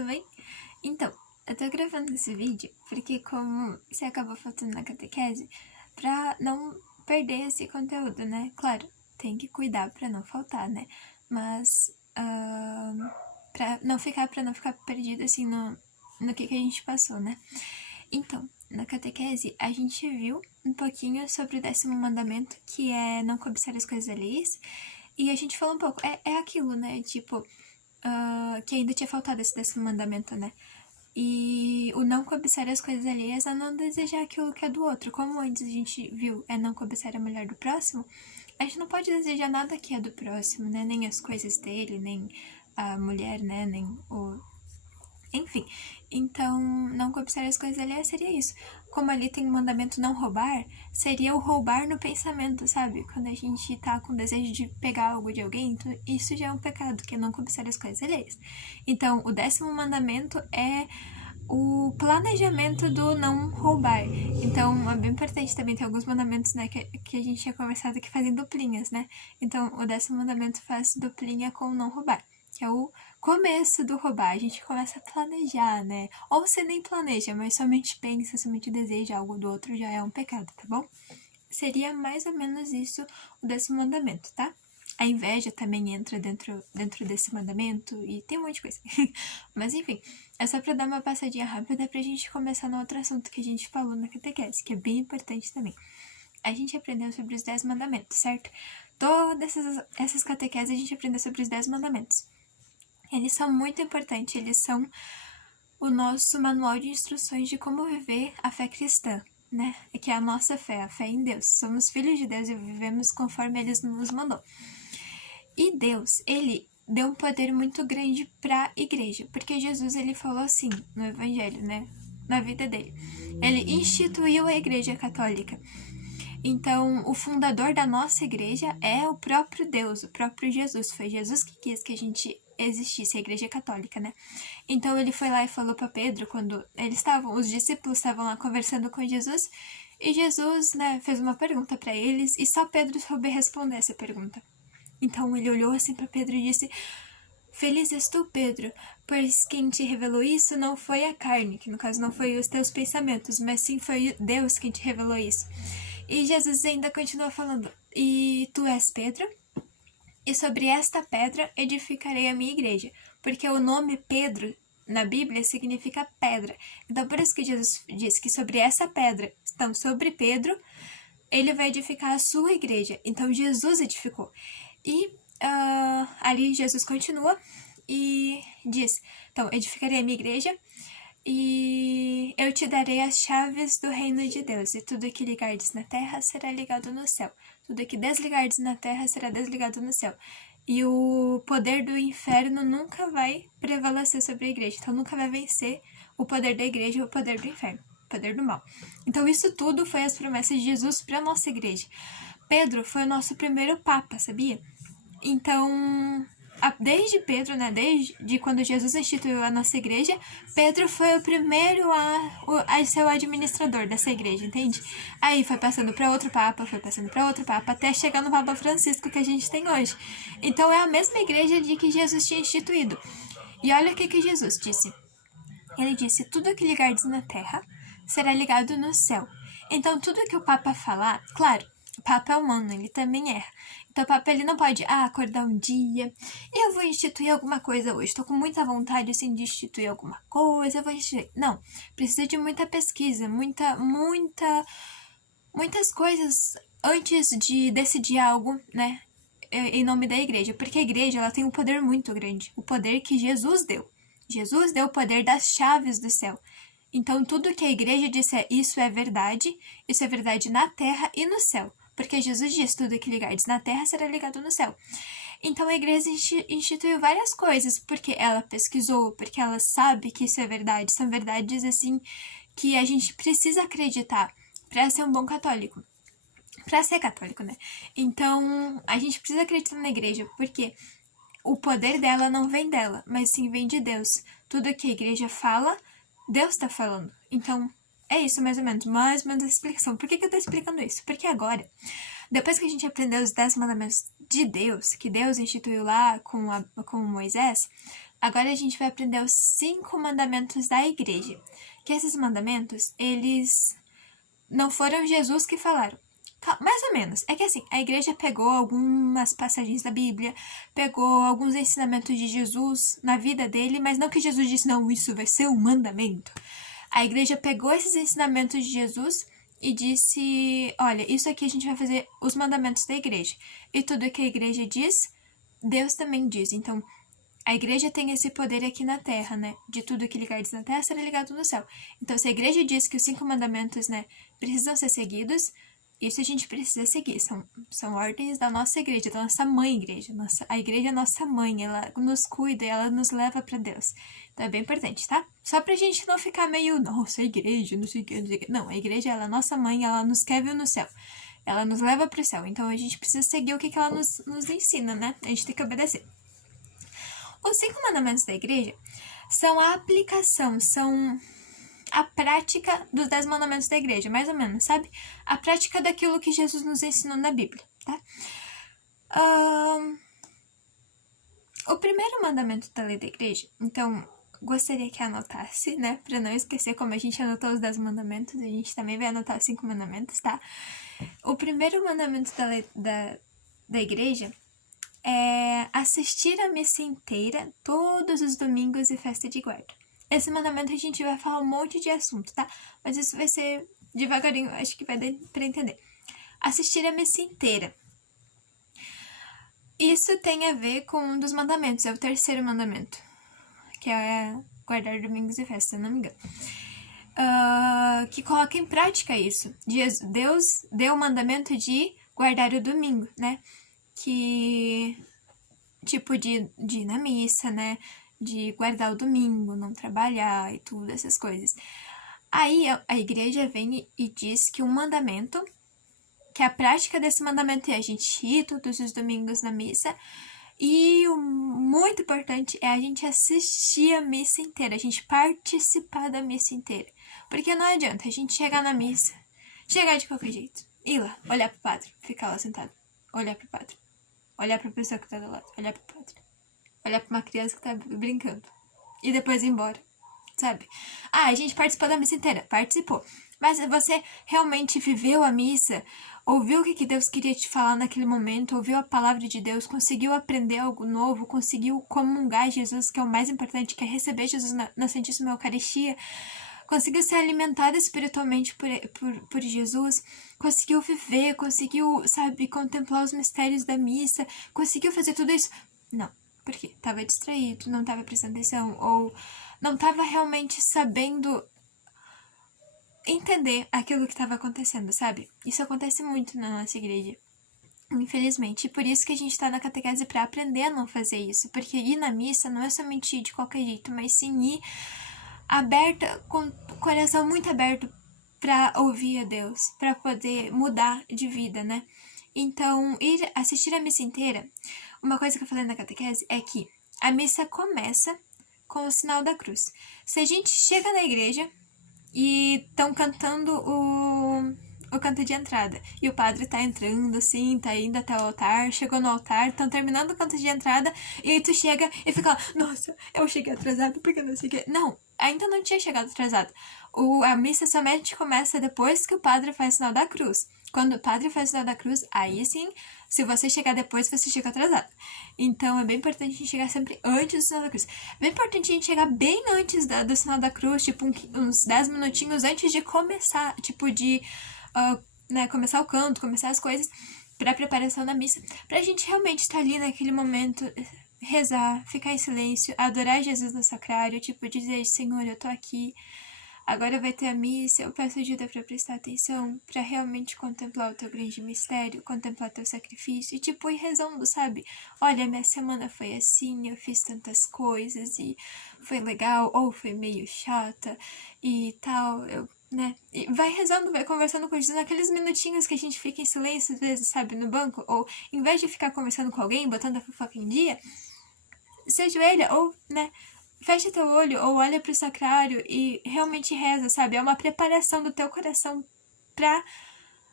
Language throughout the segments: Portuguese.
tudo bem? Então, eu tô gravando esse vídeo porque como você acabou faltando na catequese, pra não perder esse conteúdo, né? Claro, tem que cuidar pra não faltar, né? Mas, pra não ficar perdido, assim, no que a gente passou, né? Então, na catequese, a gente viu um pouquinho sobre o 10º mandamento, que é não cobiçar as coisas alheias, e a gente falou um pouco, é aquilo, né? Tipo, que ainda tinha faltado esse 10º mandamento, né? E o não cobiçar as coisas alheias é não desejar aquilo que é do outro. Como antes a gente viu é não cobiçar a mulher do próximo, a gente não pode desejar nada que é do próximo, né? Nem as coisas dele, nem a mulher, né? Nem o... Enfim, então, não cobiçar as coisas alheias seria isso. Como ali tem o mandamento não roubar, seria o roubar no pensamento, sabe? Quando a gente tá com desejo de pegar algo de alguém, então isso já é um pecado, que é não cobiçar as coisas alheias. Então, o 10º mandamento é o planejamento do não roubar. Então, é bem importante também, tem alguns mandamentos, né, que a gente tinha conversado que fazem duplinhas, né? Então, o 10º mandamento faz duplinha com não roubar, que é o começo do roubar. A gente começa a planejar, né? Ou você nem planeja, mas somente pensa, somente deseja algo do outro, já é um pecado, tá bom? Seria mais ou menos isso o 10º mandamento, tá? A inveja também entra dentro desse mandamento e tem um monte de coisa. Mas enfim, é só pra dar uma passadinha rápida pra gente começar no outro assunto que a gente falou na catequese, que é bem importante também. A gente aprendeu sobre os 10 mandamentos, certo? Todas essas catequeses a gente aprendeu sobre os 10 mandamentos. Eles são muito importantes, eles são o nosso manual de instruções de como viver a fé cristã, né? Que é a nossa fé, a fé em Deus. Somos filhos de Deus e vivemos conforme Ele nos mandou. E Deus, Ele deu um poder muito grande para a igreja, porque Jesus, Ele falou assim no Evangelho, né? Na vida dele. Ele instituiu a Igreja Católica. Então, o fundador da nossa igreja é o próprio Deus, o próprio Jesus. Foi Jesus que quis que a gente existisse, a igreja católica, né? Então, ele foi lá e falou para Pedro, quando os discípulos estavam lá conversando com Jesus, e Jesus, né, fez uma pergunta para eles, e só Pedro soube responder essa pergunta. Então, ele olhou assim para Pedro e disse: Feliz és tu, Pedro, pois quem te revelou isso não foi a carne, que no caso não foi os teus pensamentos, mas sim foi Deus quem te revelou isso. E Jesus ainda continua falando: E tu és Pedro, e sobre esta pedra edificarei a minha igreja. Porque o nome Pedro na Bíblia significa pedra. Então por isso que Jesus disse que sobre essa pedra, então sobre Pedro, ele vai edificar a sua igreja. Então Jesus edificou. E ali Jesus continua e diz: Então edificarei a minha igreja, e eu te darei as chaves do reino de Deus, e tudo que ligardes na terra será ligado no céu. Tudo que desligardes na terra será desligado no céu. E o poder do inferno nunca vai prevalecer sobre a igreja. Então nunca vai vencer o poder da igreja, o poder do inferno, o poder do mal. Então isso tudo foi as promessas de Jesus para a nossa igreja. Pedro foi o nosso primeiro papa, sabia? Então, desde Pedro, né, desde quando Jesus instituiu a nossa igreja, Pedro foi o primeiro a ser o administrador dessa igreja, entende? Aí foi passando para outro papa, até chegar no Papa Francisco que a gente tem hoje. Então é a mesma igreja de que Jesus tinha instituído. E olha o que Jesus disse. Ele disse: tudo que ligardes na terra será ligado no céu. Então tudo que o Papa falar, claro, o Papa é humano, ele também erra. Então o Papa ele não pode acordar um dia e eu vou instituir alguma coisa hoje. Estou com muita vontade assim de instituir alguma coisa, eu vou instituir. Não, precisa de muita pesquisa, muitas coisas antes de decidir algo, né, em nome da igreja. Porque a igreja ela tem um poder muito grande, o poder que Jesus deu. Jesus deu o poder das chaves do céu. Então, tudo que a igreja disser, isso é verdade na terra e no céu. Porque Jesus diz, tudo que ligardes na terra será ligado no céu. Então, a igreja instituiu várias coisas, porque ela pesquisou, porque ela sabe que isso é verdade. São verdades, assim, que a gente precisa acreditar para ser um bom católico. Para ser católico, né? Então, a gente precisa acreditar na igreja, porque o poder dela não vem dela, mas sim vem de Deus. Tudo que a igreja fala, Deus está falando. Então, é isso mais ou menos a explicação. Por que eu tô explicando isso? Porque agora, depois que a gente aprendeu os 10 mandamentos de Deus, que Deus instituiu lá com Moisés, Agora a gente vai aprender os 5 mandamentos da igreja. Que esses mandamentos, eles não foram Jesus que falaram. Mais ou menos. É que assim, a igreja pegou algumas passagens da Bíblia, pegou alguns ensinamentos de Jesus na vida dele, mas não que Jesus disse, não, isso vai ser um mandamento. A igreja pegou esses ensinamentos de Jesus e disse, olha, isso aqui a gente vai fazer os mandamentos da igreja. E tudo que a igreja diz, Deus também diz. Então, a igreja tem esse poder aqui na terra, né? De tudo que ligares na terra será ligado no céu. Então, se a igreja diz que os 5 mandamentos, né, precisam ser seguidos, isso a gente precisa seguir. São ordens da nossa igreja, da nossa mãe igreja. A igreja é nossa mãe, ela nos cuida e ela nos leva para Deus. Então é bem importante, tá? Só pra gente não ficar meio, nossa, a igreja, não sei o que, não sei o que. Não, a igreja, ela é nossa mãe, ela nos quer ver no céu. Ela nos leva pro céu. Então a gente precisa seguir o que ela nos ensina, né? A gente tem que obedecer. Os 5 mandamentos da igreja são a aplicação, são a prática dos 10 mandamentos da igreja, mais ou menos, sabe? A prática daquilo que Jesus nos ensinou na Bíblia, tá? O primeiro mandamento da lei da igreja, então, gostaria que anotasse, né? Pra não esquecer como a gente anotou os 10 mandamentos, a gente também vai anotar os 5 mandamentos, tá? O primeiro mandamento da lei da igreja é assistir a missa inteira todos os domingos e festa de guarda. Esse mandamento a gente vai falar um monte de assunto, tá? Mas isso vai ser devagarinho, acho que vai dar pra entender. Assistir a missa inteira. Isso tem a ver com um dos mandamentos, é o terceiro mandamento, que é guardar domingos e festas, se não me engano. Que coloca em prática isso. Deus deu o mandamento de guardar o domingo, né? Que, tipo, de ir na missa, né? De guardar o domingo, não trabalhar e tudo, essas coisas. Aí a igreja vem e diz que um mandamento, que a prática desse mandamento é a gente ir todos os domingos na missa, e o muito importante é a gente assistir a missa inteira, a gente participar da missa inteira. Porque não adianta a gente chegar na missa, chegar de qualquer jeito, ir lá, olhar pro padre, ficar lá sentado, olhar pro padre, olhar pra pessoa que tá do lado, olhar pro padre, olhar pra uma criança que tá brincando e depois ir embora, sabe? A gente participou da missa inteira, participou. Mas você realmente viveu a missa, ouviu o que Deus queria te falar naquele momento, ouviu a palavra de Deus, conseguiu aprender algo novo, conseguiu comungar Jesus, que é o mais importante, que é receber Jesus na Santíssima Eucaristia, conseguiu ser alimentado espiritualmente por Jesus, conseguiu viver, conseguiu, sabe, contemplar os mistérios da missa, conseguiu fazer tudo isso? Não. Por quê? Tava distraído, não tava prestando atenção, ou não tava realmente sabendo entender aquilo que estava acontecendo, sabe? Isso acontece muito na nossa igreja, infelizmente. E por isso que a gente tá na catequese pra aprender a não fazer isso. Porque ir na missa não é somente ir de qualquer jeito, mas sim ir aberta, com o coração muito aberto pra ouvir a Deus, pra poder mudar de vida, né? Então, assistir a missa inteira, uma coisa que eu falei na catequese é que a missa começa com o sinal da cruz. Se a gente chega na igreja e estão cantando o canto de entrada, e o padre tá entrando assim, tá indo até o altar, chegou no altar, estão terminando o canto de entrada, e aí tu chega e fica lá, nossa, eu cheguei atrasado porque não sei o que. Não, ainda não tinha chegado atrasado. A missa somente começa depois que o padre faz o sinal da cruz. Quando o padre faz o sinal da cruz, aí sim, se você chegar depois, você chega atrasado. Então, é bem importante a gente chegar sempre antes do sinal da cruz. É bem importante a gente chegar bem antes do sinal da cruz, tipo, uns 10 minutinhos antes de começar, tipo, de começar o canto, começar as coisas, pra preparação da missa, pra gente realmente estar ali naquele momento, rezar, ficar em silêncio, adorar Jesus no sacrário, tipo, dizer, Senhor, eu tô aqui, agora vai ter a missa, eu peço ajuda para prestar atenção, para realmente contemplar o teu grande mistério, contemplar teu sacrifício, e tipo, ir rezando, sabe? Olha, minha semana foi assim, eu fiz tantas coisas, e foi legal, ou foi meio chata, e tal, né? E vai rezando, vai conversando com Jesus naqueles minutinhos que a gente fica em silêncio, às vezes, sabe, no banco, ou em vez de ficar conversando com alguém, botando a fofoca em dia, se ajoelha, ou, né, fecha teu olho ou olha pro sacrário e realmente reza, sabe? É uma preparação do teu coração pra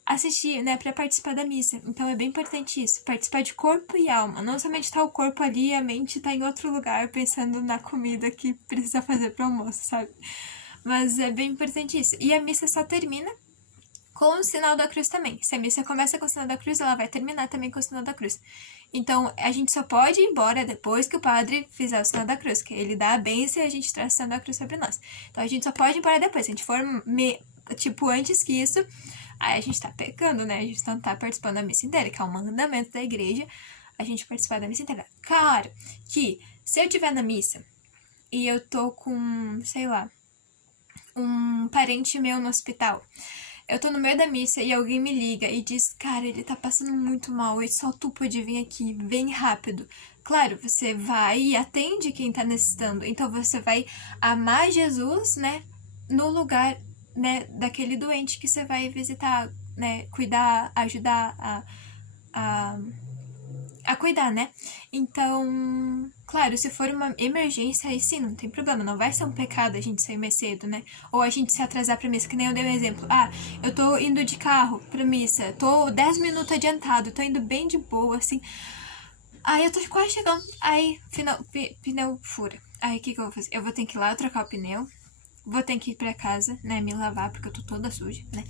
assistir, né, pra participar da missa. Então é bem importante isso, participar de corpo e alma. Não somente tá o corpo ali e a mente tá em outro lugar pensando na comida que precisa fazer pro almoço, sabe? Mas é bem importante isso. E a missa só termina com o sinal da cruz também. Se a missa começa com o sinal da cruz, ela vai terminar também com o sinal da cruz. Então, a gente só pode ir embora depois que o padre fizer o sinal da cruz, que ele dá a bênção e a gente traz o sinal da cruz sobre nós. Então, a gente só pode ir embora depois. Se a gente for, antes que isso, aí a gente tá pecando, né? A gente não tá participando da missa inteira, que é um mandamento da igreja, a gente participar da missa inteira. Claro que, se eu estiver na missa e eu tô com, sei lá, um parente meu no hospital, eu tô no meio da missa e alguém me liga e diz, cara, ele tá passando muito mal e só tu pode vir aqui, vem rápido. Claro, você vai e atende quem tá necessitando. Então você vai amar Jesus, né, no lugar, né, daquele doente que você vai visitar, né, cuidar, ajudar a cuidar, né? Então, claro, se for uma emergência, aí sim, não tem problema. Não vai ser um pecado a gente sair mais cedo, né? Ou a gente se atrasar pra missa, que nem eu dei um exemplo. Ah, eu tô indo de carro pra missa, tô 10 minutos adiantado, tô indo bem de boa, assim. Aí eu tô quase chegando, aí pneu fura. Aí o que eu vou fazer? Eu vou ter que ir lá trocar o pneu, vou ter que ir pra casa, né, me lavar, porque eu tô toda suja, né.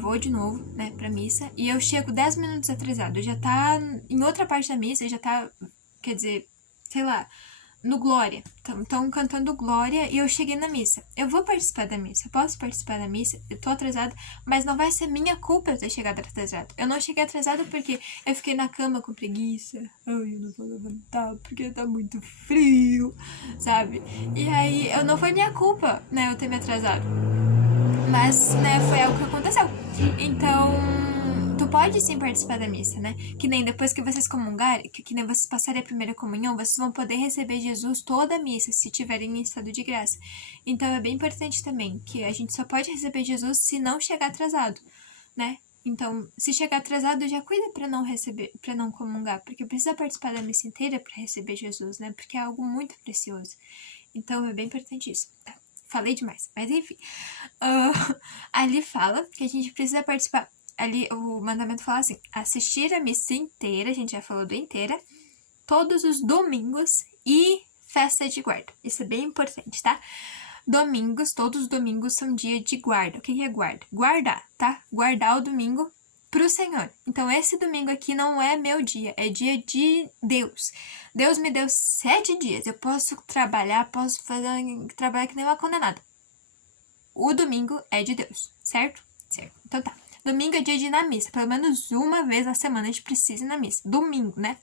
Vou de novo, né, pra missa, e eu chego 10 minutos atrasado, já tá em outra parte da missa, já tá, quer dizer, sei lá, no Glória, estão cantando Glória e eu cheguei na missa. Eu vou participar da missa, eu posso participar da missa, eu tô atrasada, mas não vai ser minha culpa eu ter chegado atrasado. Eu não cheguei atrasada porque eu fiquei na cama com preguiça, ai, eu não vou levantar porque tá muito frio, sabe? E aí, não foi minha culpa, né, eu ter me atrasado. Mas, né, foi algo que aconteceu. Então, tu pode sim participar da missa, né? Que nem depois que vocês comungarem, que nem vocês passarem a primeira comunhão, vocês vão poder receber Jesus toda a missa, se tiverem em estado de graça. Então, é bem importante também que a gente só pode receber Jesus se não chegar atrasado, né? Então, se chegar atrasado, já cuida para não receber, para não comungar, porque precisa participar da missa inteira para receber Jesus, né? Porque é algo muito precioso. Então, é bem importante isso, tá? Falei demais, mas enfim. Ali fala que a gente precisa participar. Ali o mandamento fala assim: assistir a missa inteira, a gente já falou do inteira, todos os domingos e festa de guarda. Isso é bem importante, tá? Domingos, todos os domingos são dia de guarda. O que é guarda? Guardar, tá? Guardar o domingo pro Senhor. Então, esse domingo aqui não é meu dia, é dia de Deus. Deus me deu 7 dias. Eu posso trabalhar, trabalhar que nem uma condenada. O domingo é de Deus, certo? Certo. Então tá. Domingo é dia de ir na missa. Pelo menos uma vez na semana a gente precisa ir na missa. Domingo, né?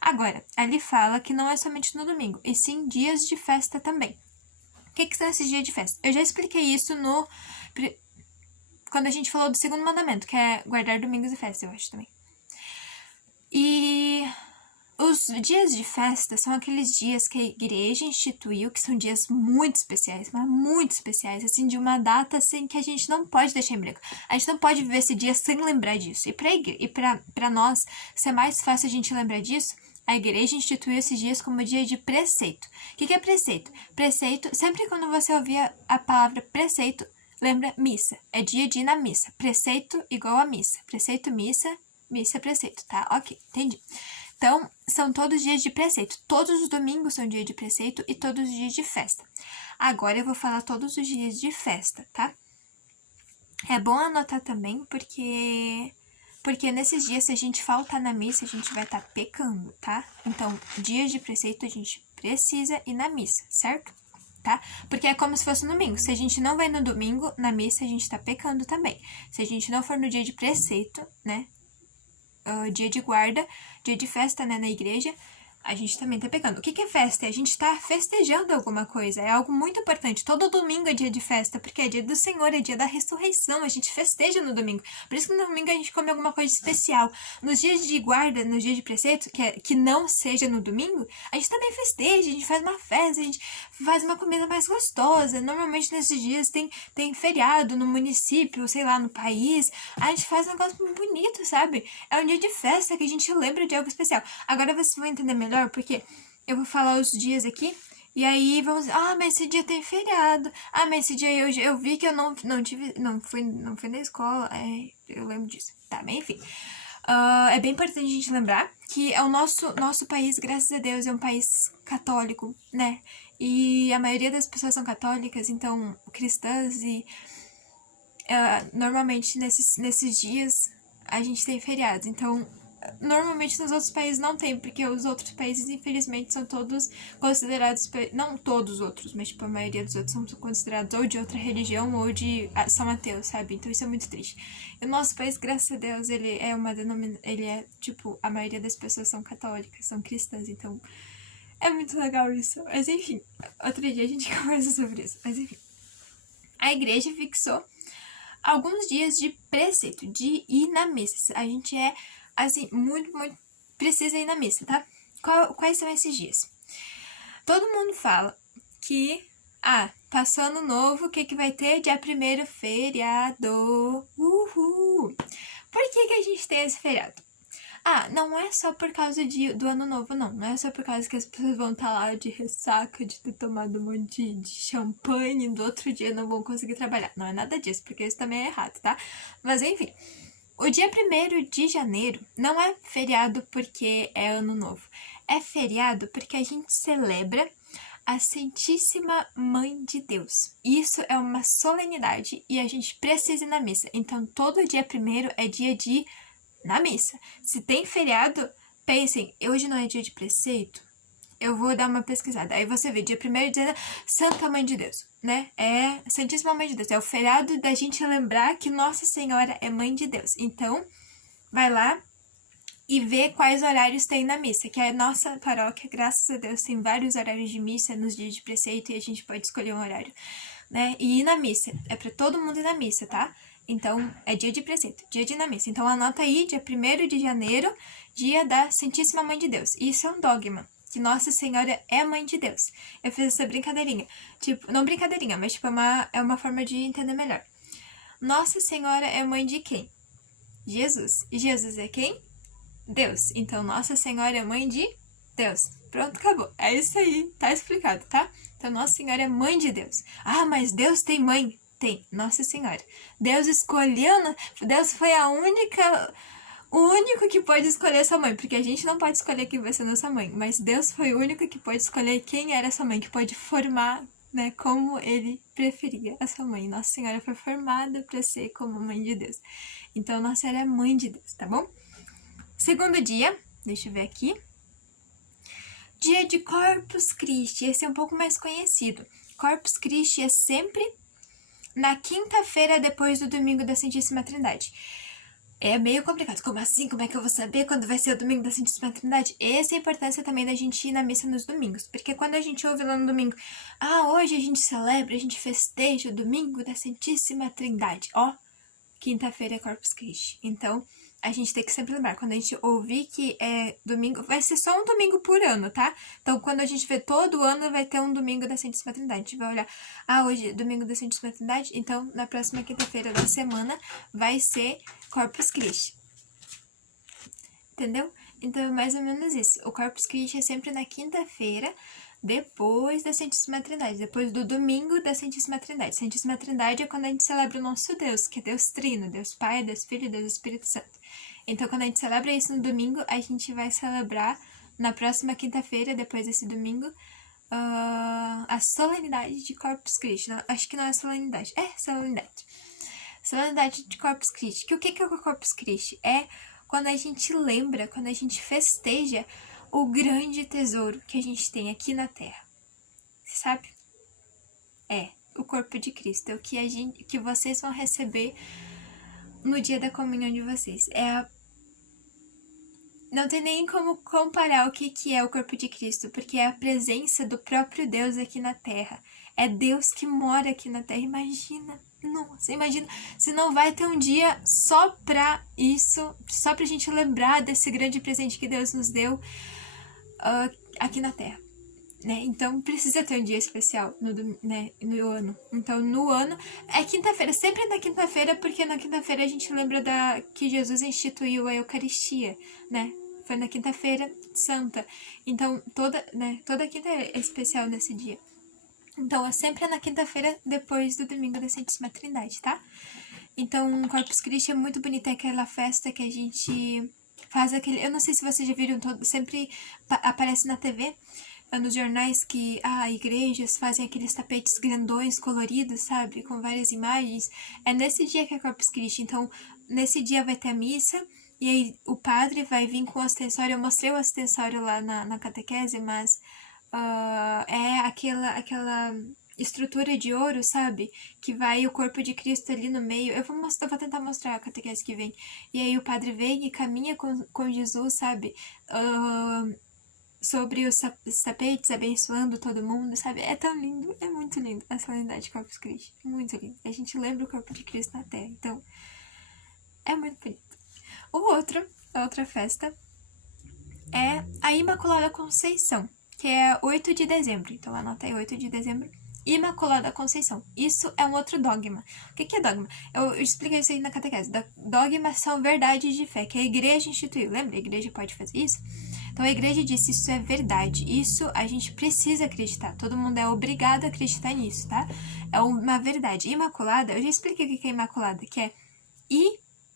Agora, ali fala que não é somente no domingo, e sim dias de festa também. O que são esses dias de festa? Eu já expliquei isso quando a gente falou do segundo mandamento, que é guardar domingos e festas, eu acho também. E os dias de festa são aqueles dias que a igreja instituiu, que são dias muito especiais, mas muito especiais, assim, de uma data assim que a gente não pode deixar em branco. A gente não pode viver esse dia sem lembrar disso. E pra nós ser mais fácil a gente lembrar disso, a igreja instituiu esses dias como dia de preceito. O que é preceito? Preceito, sempre quando você ouvir a palavra preceito, lembra missa. É dia de ir na missa. Preceito igual a missa. Preceito, missa, missa, preceito, tá? Ok, entendi. Então, são todos dias de preceito. Todos os domingos são dia de preceito e todos os dias de festa. Agora eu vou falar todos os dias de festa, tá? É bom anotar também, porque nesses dias, se a gente faltar na missa, a gente vai estar pecando, tá? Então, dias de preceito, a gente precisa ir na missa, certo? Tá? Porque é como se fosse no domingo. Se a gente não vai no domingo, na missa, a gente tá pecando também. Se a gente não for no dia de preceito, né? Dia de guarda, dia de festa, né, na igreja, a gente também tá pecando. O que é festa? A gente tá festejando alguma coisa, é algo muito importante. Todo domingo é dia de festa, porque é dia do Senhor, é dia da ressurreição, a gente festeja no domingo. Por isso que no domingo a gente come alguma coisa especial. Nos dias de guarda, nos dias de preceito, que não seja no domingo, a gente também festeja, a gente faz uma festa, a gente faz uma comida mais gostosa. Normalmente nesses dias tem feriado no município, sei lá, no país. A gente faz um negócio muito bonito, sabe? É um dia de festa que a gente lembra de algo especial. Agora vocês vão entender melhor, porque eu vou falar os dias aqui E aí vamos dizer, ah, mas esse dia tem feriado. Ah, mas esse dia eu vi que eu não tive, não fui na escola. Eu lembro disso. Tá, mas enfim. É bem importante a gente lembrar que é o nosso país, graças a Deus, é um país católico, né? E a maioria das pessoas são católicas, então cristãs, e normalmente nesses dias a gente tem feriados. Então, normalmente nos outros países não tem, porque os outros países, infelizmente, são todos considerados, não todos os outros, mas tipo, a maioria dos outros são considerados ou de outra religião ou de São Mateus, sabe? Então isso é muito triste. E o nosso país, graças a Deus, ele é tipo, a maioria das pessoas são católicas, são cristãs, então é muito legal isso. Mas enfim, outro dia a gente conversa sobre isso. Mas enfim, a igreja fixou alguns dias de preceito, de ir na missa. A gente é, assim, muito precisa ir na missa, tá? Quais são esses dias? Todo mundo fala que, passou ano novo, o que vai ter? Dia 1º, feriado. Uhul! Por que a gente tem esse feriado? Não é só por causa do ano novo, não. Não é só por causa que as pessoas vão estar lá de ressaca, de ter tomado um monte de champanhe, do outro dia não vão conseguir trabalhar. Não é nada disso, porque isso também é errado, tá? Mas enfim, o dia 1º de janeiro não é feriado porque é ano novo. É feriado porque a gente celebra a Santíssima Mãe de Deus. Isso é uma solenidade e a gente precisa ir na missa. Então, todo dia 1º é dia de ir na missa. Se tem feriado, pensem, hoje não é dia de preceito? Eu vou dar uma pesquisada. Aí você vê, dia 1º de janeiro, Santa Mãe de Deus, né? É Santíssima Mãe de Deus. É o feriado da gente lembrar que Nossa Senhora é Mãe de Deus. Então, vai lá e vê quais horários tem na missa, que a nossa paróquia, graças a Deus, tem vários horários de missa nos dias de preceito e a gente pode escolher um horário, né? E ir na missa. É pra todo mundo ir na missa, tá? Então, é dia de preceito, dia de ir na missa. Então, anota aí, dia 1º de janeiro, dia da Santíssima Mãe de Deus. Isso é um dogma, que Nossa Senhora é Mãe de Deus. Eu fiz essa brincadeirinha. Tipo, não brincadeirinha, mas tipo, é uma forma de entender melhor. Nossa Senhora é mãe de quem? Jesus. E Jesus é quem? Deus. Então, Nossa Senhora é mãe de Deus. Pronto, acabou. É isso aí, tá explicado, tá? Então, Nossa Senhora é mãe de Deus. Mas Deus tem mãe? Tem, Nossa Senhora. Deus escolheu, Deus foi o único que pode escolher sua mãe, porque a gente não pode escolher quem vai ser nossa mãe, mas Deus foi o único que pode escolher quem era sua mãe, que pode formar, né, como ele preferia a sua mãe. Nossa Senhora foi formada para ser como mãe de Deus. Então, Nossa Senhora é mãe de Deus, tá bom? Segundo dia, deixa eu ver aqui. Dia de Corpus Christi, esse é um pouco mais conhecido. Corpus Christi é sempre na quinta-feira depois do domingo da Santíssima Trindade. É meio complicado. Como assim? Como é que eu vou saber quando vai ser o domingo da Santíssima Trindade? Essa é a importância também da gente ir na missa nos domingos. Porque quando a gente ouve lá no domingo, hoje a gente celebra, a gente festeja o domingo da Santíssima Trindade. Quinta-feira é Corpus Christi. Então, a gente tem que sempre lembrar, quando a gente ouvir que é domingo, vai ser só um domingo por ano, tá? Então, quando a gente vê todo ano, vai ter um domingo da Santíssima Trindade. A gente vai olhar, hoje é domingo da Santíssima Trindade, então na próxima quinta-feira da semana vai ser Corpus Christi. Entendeu? Então, é mais ou menos isso. O Corpus Christi é sempre na quinta-feira, depois da Santíssima Trindade, depois do domingo da Santíssima Trindade. Santíssima Trindade é quando a gente celebra o nosso Deus, que é Deus Trino, Deus Pai, Deus Filho e Deus Espírito Santo. Então, quando a gente celebra isso no domingo, a gente vai celebrar na próxima quinta-feira, depois desse domingo, a solenidade de Corpus Christi. Não, acho que não é solenidade. É solenidade. Solenidade de Corpus Christi. O que é o Corpus Christi? É quando a gente lembra, quando a gente festeja o grande tesouro que a gente tem aqui na Terra. Você sabe? É o corpo de Cristo, é o que vocês vão receber no dia da comunhão de vocês. Não tem nem como comparar o que é o corpo de Cristo, porque é a presença do próprio Deus aqui na Terra. É Deus que mora aqui na Terra. Imagina, nossa, imagina se não vai ter um dia só pra isso, só pra gente lembrar desse grande presente que Deus nos deu aqui na Terra, né? Então precisa ter um dia especial no ano. Então no ano é quinta-feira, sempre na quinta-feira, porque na quinta-feira a gente lembra que Jesus instituiu a Eucaristia, né? Foi na quinta-feira santa. Então, toda quinta é especial nesse dia. Então, é sempre na quinta-feira depois do domingo da Santíssima Trindade, tá? Então, Corpus Christi é muito bonita, é aquela festa que a gente faz aquele... Eu não sei se vocês já viram, sempre aparece na TV, nos jornais, que igrejas fazem aqueles tapetes grandões, coloridos, sabe? Com várias imagens. É nesse dia que é Corpus Christi. Então, nesse dia vai ter a missa, e aí o padre vai vir com o ostensório. Eu mostrei o ostensório lá na catequese, mas é aquela estrutura de ouro, sabe? Que vai o corpo de Cristo ali no meio. Eu vou tentar mostrar a catequese que vem. E aí o padre vem e caminha com Jesus, sabe? Sobre os tapetes, abençoando todo mundo, sabe? É tão lindo, é muito lindo a solenidade de Corpus Christi. Muito lindo. A gente lembra o corpo de Cristo na Terra, então é muito bonito. A outra festa é a Imaculada Conceição, que é 8 de dezembro. Então anota aí, 8 de dezembro. Imaculada Conceição. Isso é um outro dogma. O que é dogma? Eu expliquei isso aí na catequese. Dogmas são verdades de fé, que a igreja instituiu. Lembra? A igreja pode fazer isso? Então a igreja disse, isso é verdade, isso a gente precisa acreditar, todo mundo é obrigado a acreditar nisso, tá? É uma verdade. Imaculada, eu já expliquei o que é imaculada, que é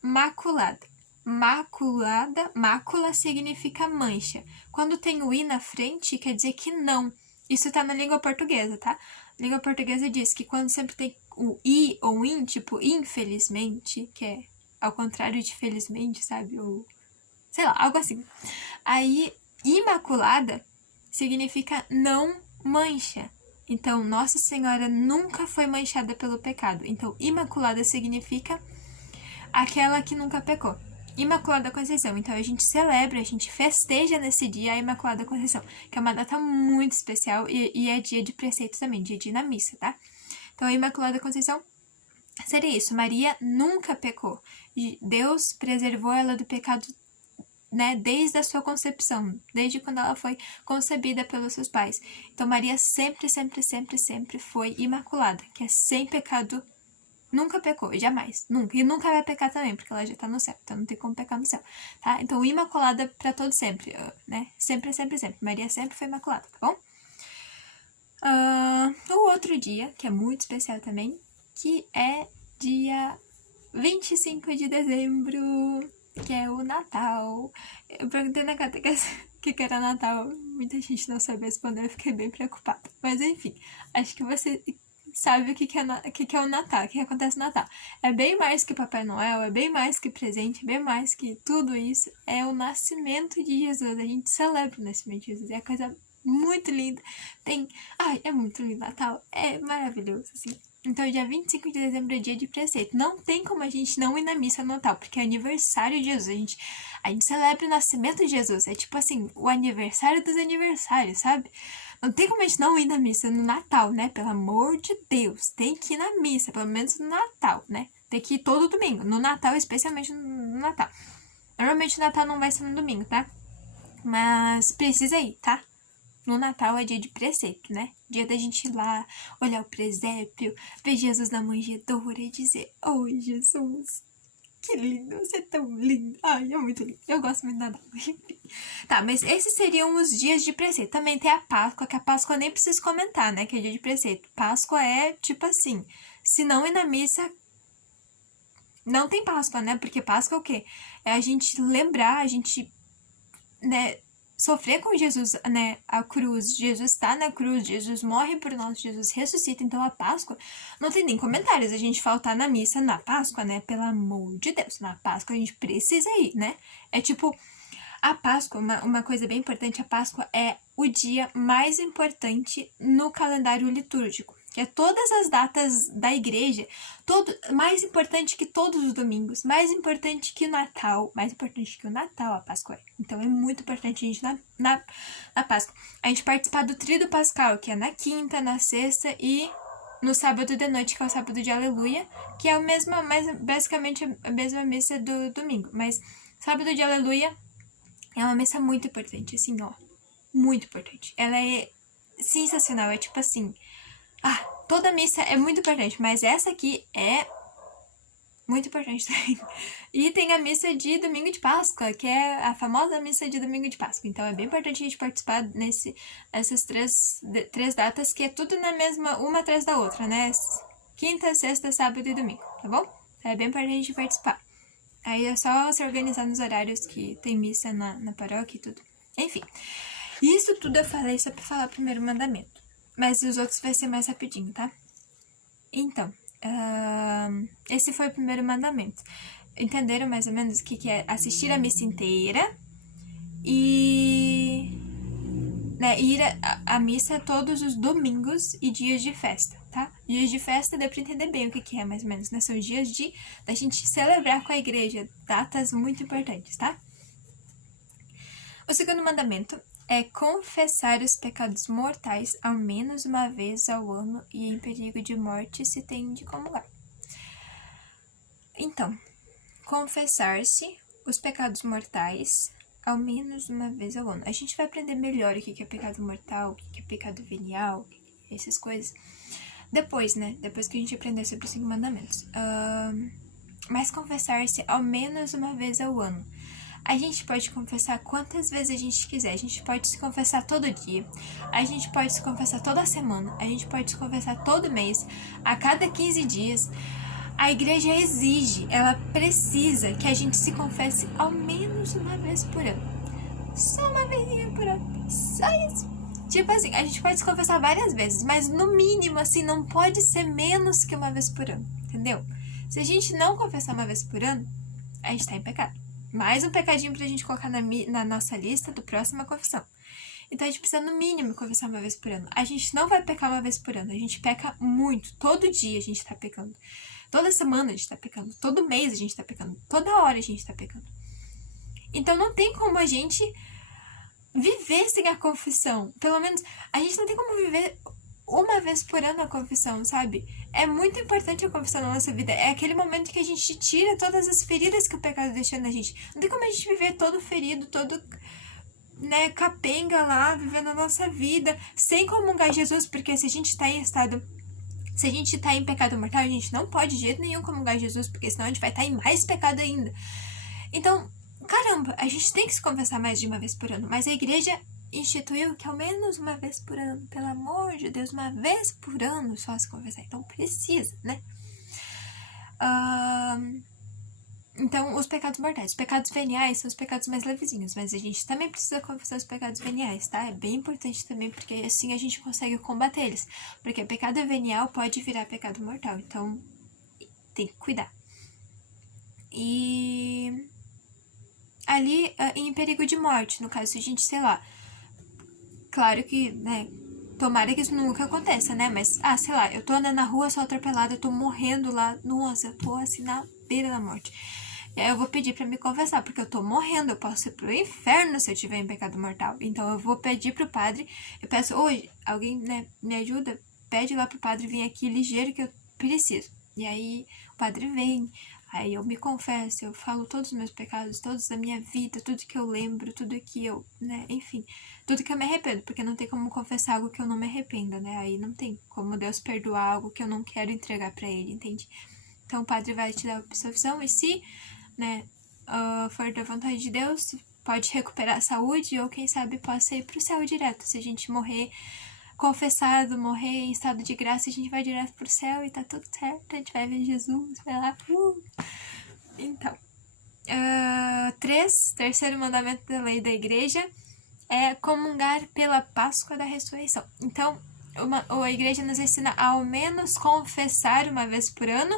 imaculada. Mácula significa mancha. Quando tem o i na frente, quer dizer que não. Isso tá na língua portuguesa, tá? A língua portuguesa diz que quando sempre tem o i ou in, tipo infelizmente, que é ao contrário de felizmente, sabe? Ou sei lá, algo assim. Aí, imaculada significa não mancha. Então, Nossa Senhora nunca foi manchada pelo pecado. Então, imaculada significa aquela que nunca pecou. Imaculada Conceição. Então, a gente celebra, a gente festeja nesse dia a Imaculada Conceição, que é uma data muito especial e é dia de preceito também, dia de ir na missa, tá? Então, a Imaculada Conceição seria isso. Maria nunca pecou. Deus preservou ela do pecado, né, desde a sua concepção, desde quando ela foi concebida pelos seus pais. Então, Maria sempre foi imaculada, que é sem pecado, nunca pecou, jamais, nunca. E nunca vai pecar também, porque ela já tá no céu, então não tem como pecar no céu, tá? Então, imaculada pra todo sempre, né? Sempre. Maria sempre foi imaculada, tá bom? O outro dia, que é muito especial também, que é dia 25 de dezembro, que é o Natal. Eu perguntei na catequese o que era Natal, muita gente não sabia responder, eu fiquei bem preocupada. Mas enfim, acho que você sabe o que é o Natal, o que acontece no Natal. É bem mais que Papai Noel, é bem mais que presente, é bem mais que tudo isso. É o nascimento de Jesus, a gente celebra o nascimento de Jesus, é a coisa muito linda. É muito lindo Natal, é maravilhoso, assim. Então, dia 25 de dezembro é dia de preceito. Não tem como a gente não ir na missa no Natal, porque é aniversário de Jesus. A gente celebra o nascimento de Jesus. É tipo assim, o aniversário dos aniversários, sabe? Não tem como a gente não ir na missa no Natal, né? Pelo amor de Deus. Tem que ir na missa, pelo menos no Natal, né? Tem que ir todo domingo. No Natal, especialmente no Natal. Normalmente o Natal não vai ser no domingo, tá? Mas precisa ir, tá? No Natal é dia de preceito, né? Dia da gente ir lá, olhar o presépio, ver Jesus na manjedoura e dizer: "Oh, Jesus, que lindo, você é tão lindo." Ai, é muito lindo. Eu gosto muito do Natal. Tá, mas esses seriam os dias de preceito. Também tem a Páscoa, que a Páscoa eu nem preciso comentar, né? Que é dia de preceito. Páscoa é tipo assim, se não ir na missa, não tem Páscoa, né? Porque Páscoa é o quê? É a gente lembrar, a gente, né, sofrer com Jesus, né, a cruz. Jesus está na cruz, Jesus morre por nós, Jesus ressuscita. Então a Páscoa não tem nem comentários. A gente faltar na missa na Páscoa, né, pelo amor de Deus, na Páscoa a gente precisa ir, né? É tipo, a Páscoa, uma coisa bem importante, a Páscoa é o dia mais importante no calendário litúrgico. Que é todas as datas da igreja, mais importante que todos os domingos, mais importante que o Natal, a Páscoa é. Então é muito importante a gente na Páscoa. A gente participar do Tríduo Pascal, que é na quinta, na sexta e no sábado de noite, que é o sábado de Aleluia, que é basicamente a mesma missa do domingo. Mas sábado de Aleluia é uma missa muito importante, assim, ó, muito importante. Ela é sensacional, é tipo assim... toda missa é muito importante, mas essa aqui é Muito importante também. E tem a missa de domingo de Páscoa, que é a famosa missa de domingo de Páscoa. Então é bem importante a gente participar nessas três datas, que é tudo na mesma, uma atrás da outra, né? Quinta, sexta, sábado e domingo, tá bom? Então é bem importante a gente participar. Aí é só se organizar nos horários que tem missa na paróquia e tudo. Enfim, isso tudo eu falei só pra falar o primeiro mandamento. Mas os outros vai ser mais rapidinho, tá? Então, esse foi o primeiro mandamento. Entenderam mais ou menos o que é assistir a missa inteira e ir à missa todos os domingos e dias de festa, tá? Dias de festa dá pra entender bem o que é, mais ou menos, né? São dias da gente celebrar com a igreja, datas muito importantes, tá? O segundo mandamento é confessar os pecados mortais ao menos uma vez ao ano e em perigo de morte se tem de comungar. Então, confessar-se os pecados mortais ao menos uma vez ao ano. A gente vai aprender melhor o que é pecado mortal, o que é pecado venial, essas coisas. Depois, né? Depois que a gente aprender sobre os 5 mandamentos. Mas confessar-se ao menos uma vez ao ano. A gente pode confessar quantas vezes a gente quiser. A gente pode se confessar todo dia. A gente pode se confessar toda semana. A gente pode se confessar todo mês. A cada 15 dias. A igreja exige, ela precisa que a gente se confesse ao menos uma vez por ano. Só uma vezinha por ano. Só isso. Tipo assim, a gente pode se confessar várias vezes, mas no mínimo, assim, não pode ser menos que uma vez por ano. Entendeu? Se a gente não confessar uma vez por ano, a gente tá em pecado. Mais um pecadinho pra gente colocar na nossa lista do próxima confissão. Então a gente precisa no mínimo confessar uma vez por ano. A gente não vai pecar uma vez por ano. A gente peca muito. Todo dia a gente tá pecando. Toda semana a gente tá pecando. Todo mês a gente tá pecando. Toda hora a gente tá pecando. Então não tem como a gente viver sem a confissão. Pelo menos a gente não tem como viver uma vez por ano a confissão, sabe? É muito importante a confissão na nossa vida. É aquele momento que a gente tira todas as feridas que o pecado deixa na gente. Não tem como a gente viver todo ferido, todo, né, capenga lá, vivendo a nossa vida, sem comungar Jesus, porque se a gente tá em estado... Se a gente tá em pecado mortal, a gente não pode de jeito nenhum comungar Jesus, porque senão a gente vai estar em mais pecado ainda. Então, caramba, a gente tem que se confessar mais de uma vez por ano, mas a igreja instituiu que ao menos uma vez por ano, pelo amor de Deus, uma vez por ano só se confessar. Então precisa, né? Então, os pecados mortais. Os pecados veniais são os pecados mais levezinhos, mas a gente também precisa confessar os pecados veniais, tá? É bem importante também, porque assim a gente consegue combater eles. Porque pecado venial pode virar pecado mortal, então tem que cuidar. E ali, em perigo de morte, no caso, se a gente, sei lá, claro que, né, tomara que isso nunca aconteça, né, mas, sei lá, eu tô andando na rua, sou atropelada, eu tô morrendo lá, nossa, eu tô assim na beira da morte. E aí eu vou pedir pra me confessar, porque eu tô morrendo, eu posso ir pro inferno se eu tiver em pecado mortal. Então eu vou pedir pro padre, eu peço, hoje, alguém, né, me ajuda? Pede lá pro padre vir aqui ligeiro que eu preciso. E aí o padre vem, aí eu me confesso, eu falo todos os meus pecados, todos da minha vida, tudo que eu lembro, tudo que eu, né, enfim, tudo que eu me arrependo, porque não tem como confessar algo que eu não me arrependa, né, aí não tem como Deus perdoar algo que eu não quero entregar pra ele, entende? Então o padre vai te dar a absolvição e se, né, for da vontade de Deus, pode recuperar a saúde ou quem sabe possa ir pro céu direto. Se a gente morrer confessado, morrer em estado de graça, a gente vai direto pro céu e tá tudo certo, a gente vai ver Jesus, vai lá. Então, terceiro mandamento da lei da igreja é comungar pela Páscoa da ressurreição. Então, a igreja nos ensina a ao menos confessar uma vez por ano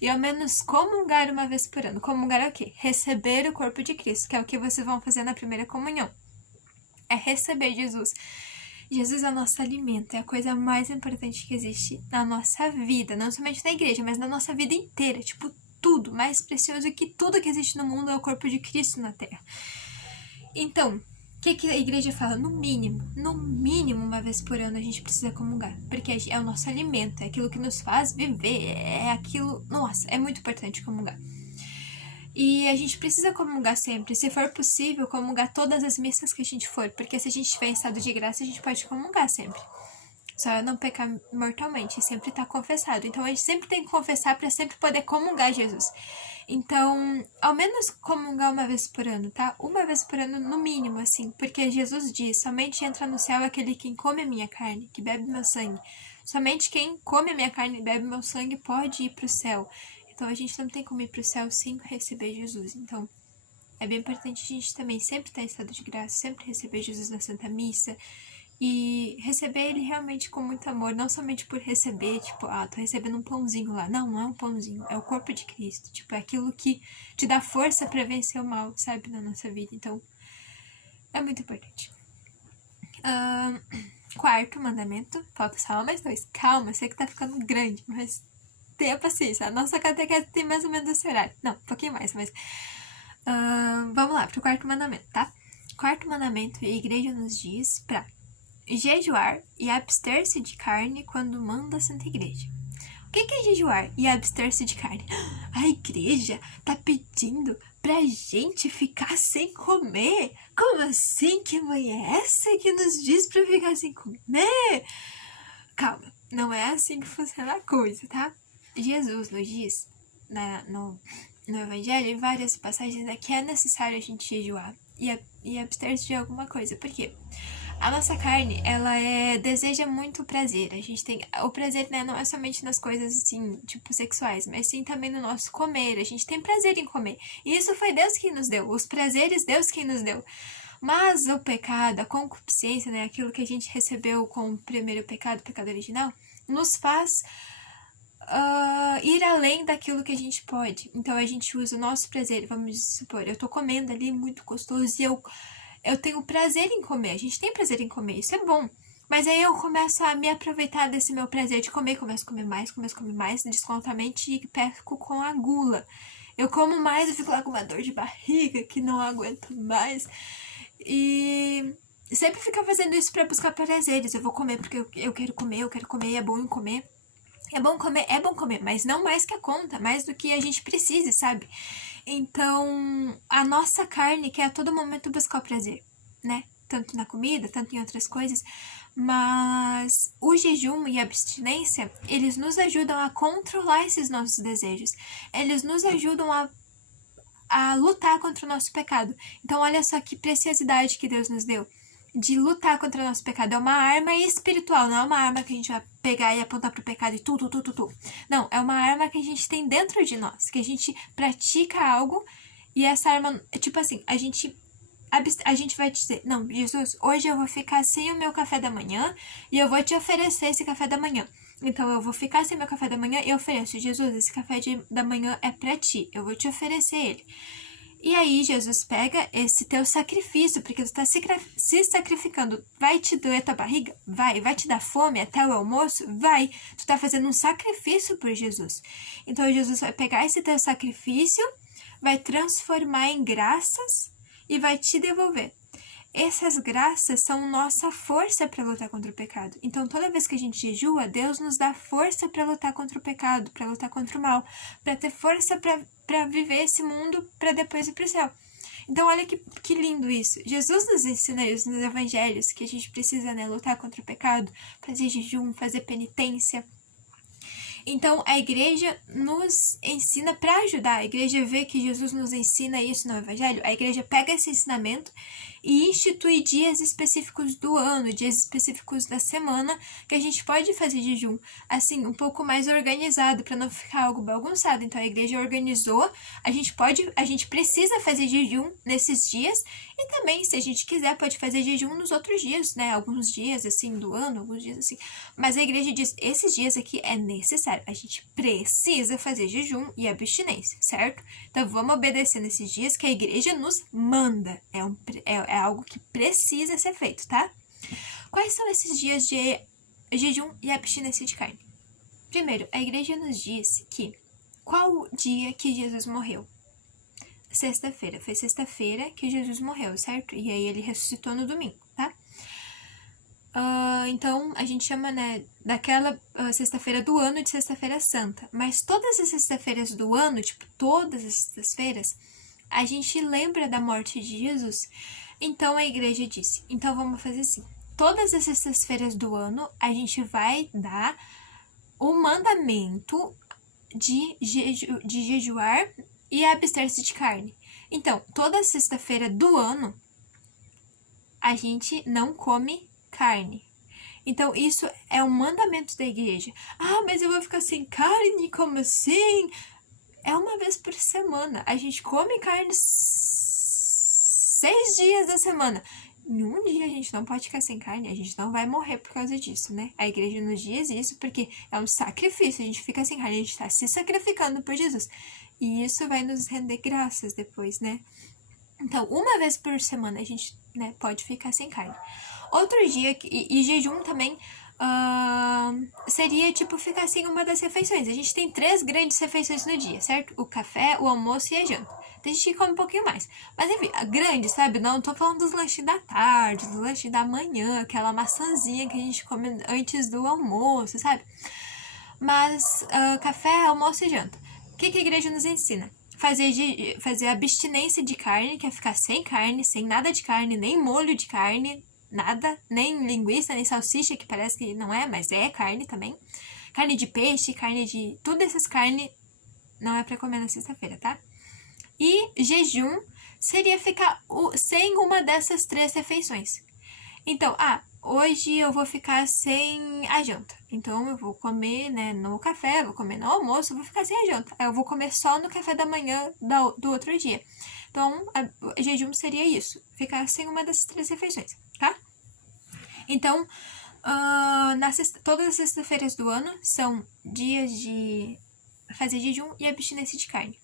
e ao menos comungar uma vez por ano. Comungar é o quê? Receber o corpo de Cristo, que é o que vocês vão fazer na primeira comunhão. É receber Jesus. Jesus é o nosso alimento, é a coisa mais importante que existe na nossa vida, não somente na igreja, mas na nossa vida inteira. Tipo, tudo, mais precioso que tudo que existe no mundo é o corpo de Cristo na Terra. Então, o que a igreja fala? No mínimo uma vez por ano a gente precisa comungar, porque é o nosso alimento, é aquilo que nos faz viver, é aquilo, nossa, é muito importante comungar. E a gente precisa comungar sempre, se for possível, comungar todas as missas que a gente for, porque se a gente estiver em estado de graça, a gente pode comungar sempre. Só não pecar mortalmente, sempre tá confessado. Então a gente sempre tem que confessar para sempre poder comungar Jesus. Então, ao menos comungar uma vez por ano, tá? Uma vez por ano no mínimo, assim. Porque Jesus diz, somente entra no céu aquele que come a minha carne, que bebe meu sangue. Somente quem come a minha carne e bebe meu sangue pode ir pro céu. Então a gente não tem como ir pro céu sem receber Jesus. Então, é bem importante a gente também sempre estar em estado de graça, sempre receber Jesus na Santa Missa. E receber ele realmente com muito amor, não somente por receber, tipo, tô recebendo um pãozinho lá. Não, não é um pãozinho, é o corpo de Cristo. Tipo, é aquilo que te dá força pra vencer o mal, sabe, na nossa vida. Então, é muito importante. Quarto mandamento, falta só mais 2. Calma, eu sei que tá ficando grande, mas tenha paciência. A nossa catequese tem mais ou menos esse horário. Não, um pouquinho mais, mas... vamos lá, pro quarto mandamento, tá? Quarto mandamento, a igreja nos diz pra jejuar e abster-se de carne quando manda a Santa Igreja. O que é jejuar e abster-se de carne? A igreja tá pedindo pra gente ficar sem comer? Como assim? Que mãe é essa que nos diz pra ficar sem comer? Calma, não é assim que funciona a coisa, tá? Jesus nos diz no Evangelho, em várias passagens, que é necessário a gente jejuar e abster-se de alguma coisa. Por quê? A nossa carne, ela deseja muito prazer. A gente tem... O prazer, né, não é somente nas coisas, assim, tipo, sexuais, mas sim também no nosso comer. A gente tem prazer em comer. E isso foi Deus quem nos deu. Os prazeres, Deus quem nos deu. Mas o pecado, a concupiscência, né, aquilo que a gente recebeu com o primeiro pecado, o pecado original, nos faz ir além daquilo que a gente pode. Então a gente usa o nosso prazer. Vamos supor, eu tô comendo ali muito gostoso e eu tenho prazer em comer. A gente tem prazer em comer, isso é bom. Mas aí eu começo a me aproveitar desse meu prazer de comer, começo a comer mais, descontamente e perco com a gula. Eu como mais, eu fico lá com uma dor de barriga que não aguento mais. E sempre fica fazendo isso pra buscar prazeres. Eu vou comer porque eu quero comer, é bom comer. É bom comer, mas não mais que a conta, mais do que a gente precise, sabe? Então, a nossa carne quer a todo momento buscar o prazer, né? Tanto na comida, tanto em outras coisas. Mas o jejum e a abstinência, eles nos ajudam a controlar esses nossos desejos. Eles nos ajudam a lutar contra o nosso pecado. Então, olha só que preciosidade que Deus nos deu de lutar contra o nosso pecado. É uma arma espiritual, não é uma arma que a gente vai pegar e apontar pro pecado e tu. Não, é uma arma que a gente tem dentro de nós, que a gente pratica algo e essa arma, tipo assim, a gente vai dizer, não, Jesus, hoje eu vou ficar sem o meu café da manhã e eu vou te oferecer esse café da manhã. Então eu vou ficar sem meu café da manhã e ofereço, Jesus, esse café da manhã é pra ti, eu vou te oferecer ele. E aí Jesus pega esse teu sacrifício, porque tu tá se sacrificando. Vai te doer tua barriga? Vai te dar fome até o almoço? Vai. Tu tá fazendo um sacrifício por Jesus. Então Jesus vai pegar esse teu sacrifício, vai transformar em graças e vai te devolver. Essas graças são nossa força para lutar contra o pecado. Então, toda vez que a gente jejua, Deus nos dá força para lutar contra o pecado, para lutar contra o mal, para ter força para viver esse mundo para depois ir para o céu. Então, olha que lindo isso. Jesus nos ensina isso nos evangelhos, que a gente precisa, né, lutar contra o pecado, fazer jejum, fazer penitência. Então, a igreja nos ensina para ajudar. A igreja vê que Jesus nos ensina isso no Evangelho. A igreja pega esse ensinamento e institui dias específicos do ano, dias específicos da semana, que a gente pode fazer jejum, assim, um pouco mais organizado, para não ficar algo bagunçado. Então, a igreja organizou, a gente precisa fazer jejum nesses dias, e também, se a gente quiser, pode fazer jejum nos outros dias, né? Alguns dias, assim, do ano, alguns dias, assim. Mas a igreja diz, esses dias aqui é necessário, a gente precisa fazer jejum e abstinência, certo? Então, vamos obedecer nesses dias que a igreja nos manda. É algo que precisa ser feito, tá? Quais são esses dias de jejum e abstinência de carne? Primeiro, a igreja nos diz que qual o dia que Jesus morreu? Sexta-feira. Foi sexta-feira que Jesus morreu, certo? E aí ele ressuscitou no domingo, tá? Então, a gente chama, né, daquela sexta-feira do ano de sexta-feira santa. Mas todas as sextas-feiras do ano, tipo, todas as sextas-feiras, a gente lembra da morte de Jesus. Então, a igreja disse, então vamos fazer assim. todas as sextas-feiras do ano, a gente vai dar o mandamento de jejuar e abster-se de carne. Então, toda sexta-feira do ano, a gente não come carne. Então, isso é um mandamento da igreja. Ah, mas eu vou ficar sem carne? Como assim? É uma vez por semana. A gente come carne 6 dias da semana. Em um dia a gente não pode ficar sem carne, a gente não vai morrer por causa disso, né? A igreja nos diz isso porque é um sacrifício, a gente fica sem carne, a gente tá se sacrificando por Jesus. E isso vai nos render graças depois, né? Então, uma vez por semana a gente, né, pode ficar sem carne. Outro dia, e jejum também, seria tipo ficar sem uma das refeições. A gente tem 3 grandes refeições no dia, certo? O café, o almoço e a janta. Tem gente que come um pouquinho mais. Mas enfim, a grande, sabe? Não tô falando dos lanches da tarde, dos lanches da manhã, aquela maçãzinha que a gente come antes do almoço, sabe? Mas café, almoço e janta. O que a igreja nos ensina? Fazer abstinência de carne, que é ficar sem carne, sem nada de carne, nem molho de carne, nada, nem linguiça, nem salsicha, que parece que não é, mas é carne também. Carne de peixe, carne de... Tudo essas carnes não é pra comer na sexta-feira, tá? E jejum seria ficar sem uma dessas 3 refeições. Então, hoje eu vou ficar sem a janta. Então, eu vou comer, né, no café, vou comer no almoço, vou ficar sem a janta. Eu vou comer só no café da manhã do outro dia. Então, o jejum seria isso, ficar sem uma dessas 3 refeições, tá? Então, todas as sextas-feiras do ano são dias de fazer jejum e abstinência de carne.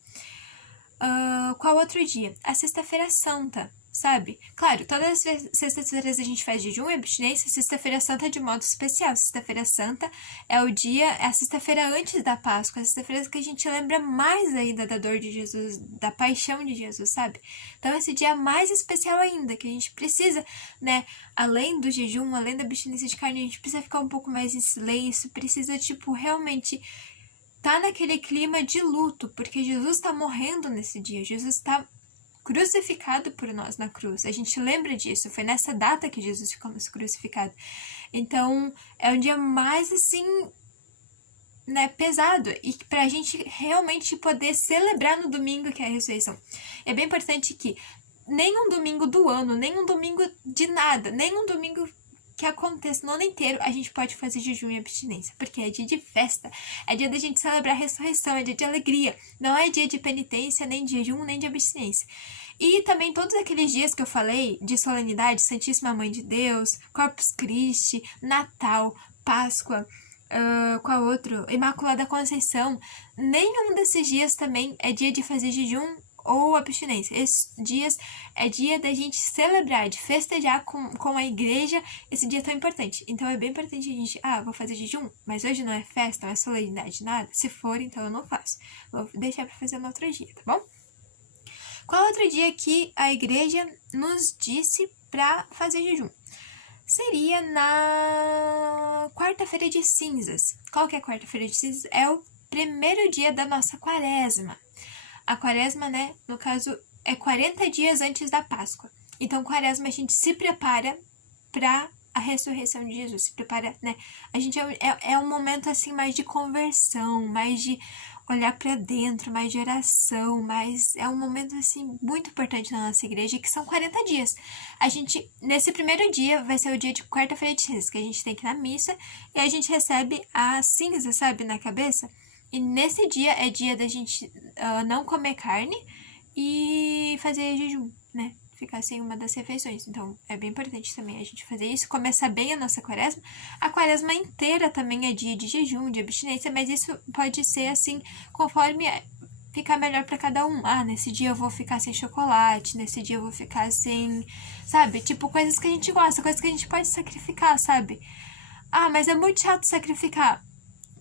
Qual outro dia? A sexta-feira santa, sabe? Claro, todas as sextas-feiras a gente faz jejum e abstinência. Sexta-feira santa é de modo especial. Sexta-feira santa é a sexta-feira antes da Páscoa, a sexta-feira que a gente lembra mais ainda da dor de Jesus, da paixão de Jesus, sabe? Então esse dia é mais especial ainda, que a gente precisa, né, além do jejum, além da abstinência de carne, a gente precisa ficar um pouco mais em silêncio, precisa, tipo, realmente tá naquele clima de luto, porque Jesus tá morrendo nesse dia, Jesus tá crucificado por nós na cruz. A gente lembra disso, foi nessa data que Jesus ficou crucificado. Então, é um dia mais, assim, né, pesado, e pra gente realmente poder celebrar no domingo que é a ressurreição. É bem importante que nem um domingo do ano, nem um domingo de nada, nem um domingo que aconteça no ano inteiro, a gente pode fazer jejum e abstinência, porque é dia de festa, é dia da gente celebrar a ressurreição, é dia de alegria, não é dia de penitência, nem de jejum, nem de abstinência. E também todos aqueles dias que eu falei, de solenidade, Santíssima Mãe de Deus, Corpus Christi, Natal, Páscoa, qual outro? Imaculada Conceição, nenhum desses dias também é dia de fazer jejum ou abstinência. Esses dias é dia da gente celebrar, de festejar com a igreja esse dia tão importante. Então é bem importante a gente, vou fazer jejum, mas hoje não é festa, não é solenidade, nada. Se for, então eu não faço. Vou deixar pra fazer no outro dia, tá bom? Qual outro dia que a igreja nos disse pra fazer jejum? Seria na quarta-feira de cinzas. Qual que é a quarta-feira de cinzas? É o primeiro dia da nossa quaresma. A quaresma, né, no caso, é 40 dias antes da Páscoa. Então, quaresma a gente se prepara para a ressurreição de Jesus. Se prepara, né? A gente é um momento, assim, mais de conversão, mais de olhar para dentro, mais de oração, mas é um momento, assim, muito importante na nossa igreja, que são 40 dias. A gente, nesse primeiro dia, vai ser o dia de quarta-feira de cinzas, que a gente tem que ir na missa e a gente recebe a cinza, sabe, na cabeça. E nesse dia é dia da gente não comer carne e fazer jejum, né? Ficar sem uma das refeições. Então, é bem importante também a gente fazer isso, começar bem a nossa quaresma. A quaresma inteira também é dia de jejum, de abstinência, mas isso pode ser assim, conforme ficar melhor para cada um. Nesse dia eu vou ficar sem chocolate, nesse dia eu vou ficar sem, sabe? Tipo, coisas que a gente gosta, coisas que a gente pode sacrificar, sabe? Mas é muito chato sacrificar.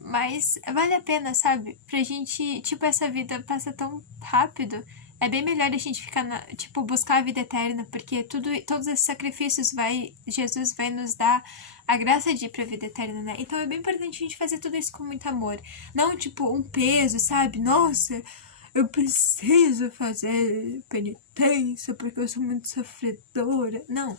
Mas vale a pena, sabe? Pra gente, tipo, essa vida passa tão rápido. É bem melhor a gente ficar, buscar a vida eterna, porque todos esses sacrifícios Jesus vai nos dar a graça de ir pra vida eterna, né? Então é bem importante a gente fazer tudo isso com muito amor. Não, tipo, um peso, sabe? Nossa, eu preciso fazer penitência porque eu sou muito sofredora. Não.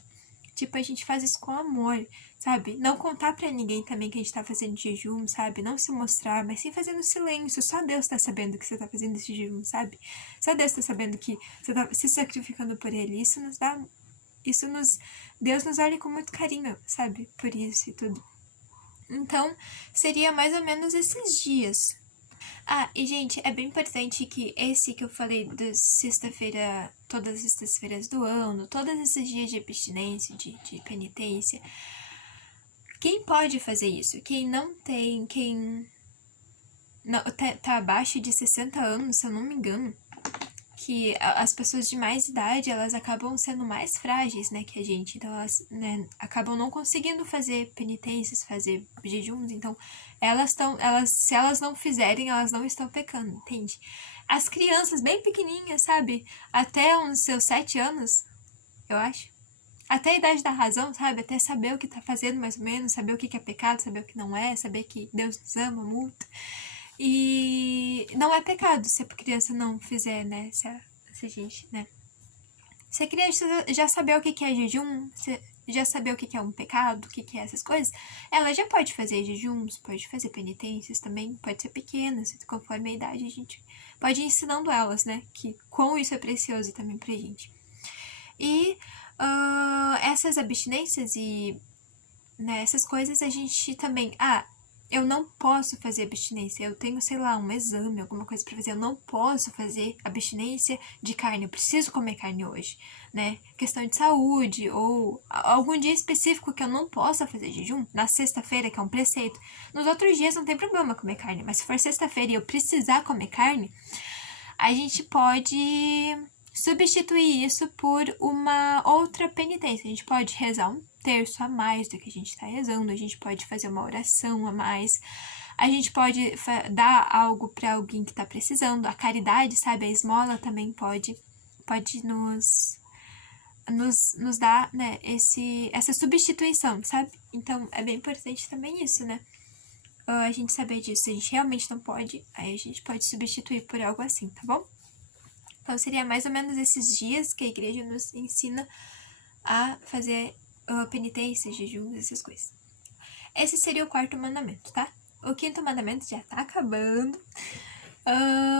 Tipo, a gente faz isso com amor, sabe? Não contar pra ninguém também que a gente tá fazendo jejum, sabe? Não se mostrar, mas sim fazer no silêncio. Só Deus tá sabendo que você tá fazendo esse jejum, sabe? Só Deus tá sabendo que você tá se sacrificando por Ele. Deus nos olha com muito carinho, sabe? Por isso e tudo. Então, seria mais ou menos esses dias. Ah, e gente, é bem importante que esse que eu falei da sexta-feira, todas as sextas-feiras do ano, todos esses dias de abstinência, de penitência, quem pode fazer isso? Quem não tem, quem não, tá abaixo de 60 anos, se eu não me engano, que as pessoas de mais idade, elas acabam sendo mais frágeis, né, que a gente. Então, elas, né, acabam não conseguindo fazer penitências, fazer jejuns. Então, se elas não fizerem, elas não estão pecando, entende? As crianças bem pequenininhas, sabe? Até uns seus 7 anos, eu acho. Até a idade da razão, sabe? Até saber o que tá fazendo, mais ou menos. Saber o que é pecado, saber o que não é. Saber que Deus nos ama muito. E não é pecado se a criança não fizer, né? Se a gente, né? Se a criança já saber o que é jejum, já saber o que é um pecado, o que é essas coisas, ela já pode fazer jejuns, pode fazer penitências também, pode ser pequenas, conforme a idade a gente pode ir ensinando elas, né? Que quão isso é precioso também pra gente. E essas abstinências e né, essas coisas a gente também... eu não posso fazer abstinência, eu tenho, sei lá, um exame, alguma coisa pra fazer, eu não posso fazer abstinência de carne, eu preciso comer carne hoje, né? Questão de saúde, ou algum dia específico que eu não possa fazer jejum, na sexta-feira, que é um preceito. Nos outros dias não tem problema comer carne, mas se for sexta-feira e eu precisar comer carne, a gente pode substituir isso por uma outra penitência. A gente pode rezar um terço a mais do que a gente está rezando, a gente pode fazer uma oração a mais, a gente pode dar algo para alguém que está precisando, a caridade, sabe, a esmola também pode nos dar, né, essa substituição, sabe? Então, é bem importante também isso, né? A gente saber disso, se a gente realmente não pode, aí a gente pode substituir por algo assim, tá bom? Então, seria mais ou menos esses dias que a igreja nos ensina a fazer penitência, jejum, essas coisas. Esse seria o 4º mandamento, tá? O 5º mandamento já tá acabando.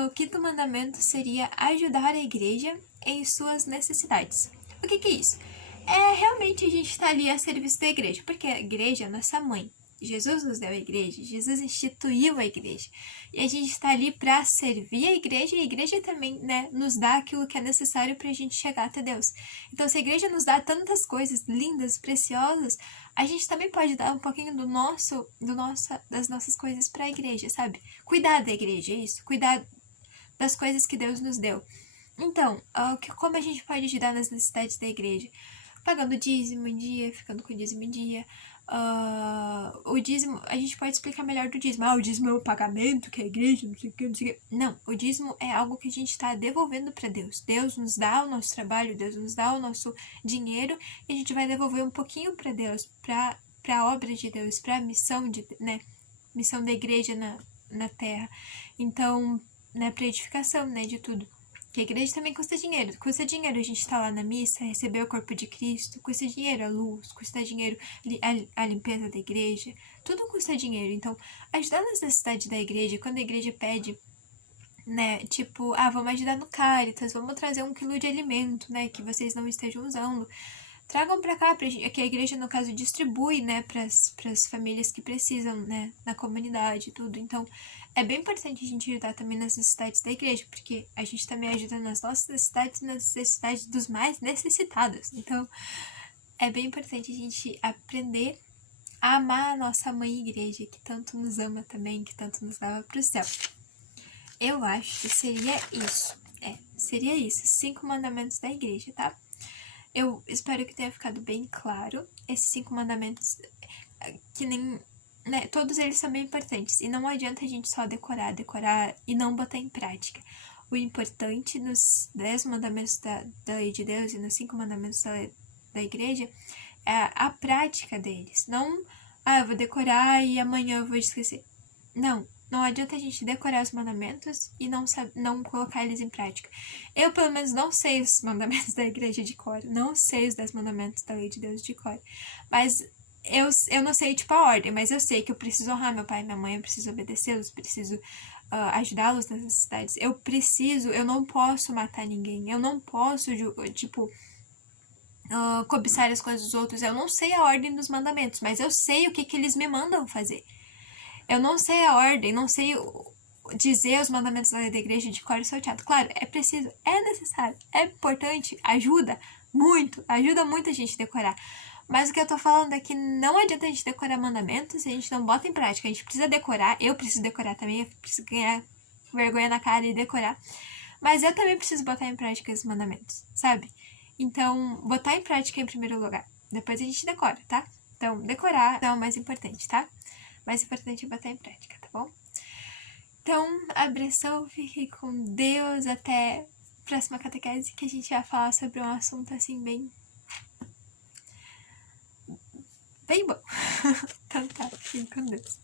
O 5º mandamento seria ajudar a igreja em suas necessidades. O que é isso? É realmente a gente estar ali a serviço da igreja, porque a igreja é nossa mãe. Jesus nos deu a igreja, Jesus instituiu a igreja. E a gente está ali para servir a igreja, e a igreja também, né, nos dá aquilo que é necessário para a gente chegar até Deus. Então, se a igreja nos dá tantas coisas lindas, preciosas, a gente também pode dar um pouquinho das nossas coisas para a igreja, sabe? Cuidar da igreja, é isso. Cuidar das coisas que Deus nos deu. Então, como a gente pode ajudar nas necessidades da igreja? Pagando dízimo em dia, ficando com o dízimo em dia. O dízimo, a gente pode explicar melhor do dízimo. O dízimo é o pagamento que a igreja, não sei o que, não sei o que. Não, o dízimo é algo que a gente está devolvendo para Deus. Deus nos dá o nosso trabalho, Deus nos dá o nosso dinheiro, e a gente vai devolver um pouquinho para Deus, para a obra de Deus, para a missão, missão da igreja na terra. Então, né, para edificação, né, de tudo. Que a igreja também custa dinheiro. Custa dinheiro a gente estar lá na missa, receber o corpo de Cristo. Custa dinheiro a luz, custa dinheiro a limpeza da igreja. Tudo custa dinheiro. Então, ajudar nas necessidades da igreja, quando a igreja pede, né, tipo, vamos ajudar no Caritas, vamos trazer 1 quilo de alimento, né, que vocês não estejam usando. Tragam pra cá, que a igreja, no caso, distribui, né, pras famílias que precisam, né, na comunidade e tudo. Então, é bem importante a gente ajudar também nas necessidades da igreja, porque a gente também ajuda nas nossas necessidades e nas necessidades dos mais necessitados. Então, é bem importante a gente aprender a amar a nossa mãe igreja, que tanto nos ama também, que tanto nos leva pro céu. Eu acho que seria isso. Seria isso. 5 mandamentos da igreja, tá? Eu espero que tenha ficado bem claro. Esses 5 mandamentos, que nem... né, todos eles são bem importantes. E não adianta a gente só decorar e não botar em prática. O importante nos 10 mandamentos da lei de Deus e nos 5 mandamentos da igreja é a prática deles. Não, eu vou decorar e amanhã eu vou esquecer. Não, Não adianta a gente decorar os mandamentos e não colocar eles em prática. Eu, pelo menos, não sei os mandamentos da igreja de cor. Não sei os 10 mandamentos da lei de Deus de cor. Mas eu não sei, tipo, a ordem. Mas eu sei que eu preciso honrar meu pai e minha mãe. Eu preciso obedecê-los. Preciso ajudá-los nas necessidades. Eu não posso matar ninguém. Eu não posso, tipo... cobiçar as coisas dos outros. Eu não sei a ordem dos mandamentos, mas eu sei o que eles me mandam fazer. Eu não sei a ordem, não sei dizer os mandamentos da lei da igreja de cor e salteado. Claro, é preciso, é necessário, é importante, ajuda muito a gente a decorar. Mas o que eu tô falando é que não adianta a gente decorar mandamentos se a gente não bota em prática. A gente precisa decorar, eu preciso decorar também, eu preciso ganhar vergonha na cara e decorar. Mas eu também preciso botar em prática esses mandamentos, sabe? Então, botar em prática em primeiro lugar. Depois a gente decora, tá? Então, decorar é o mais importante, tá? O mais importante é botar em prática, tá bom? Então, abração, fique com Deus. Até a próxima catequese, que a gente vai falar sobre um assunto assim bem bom. Então tá, fique com Deus.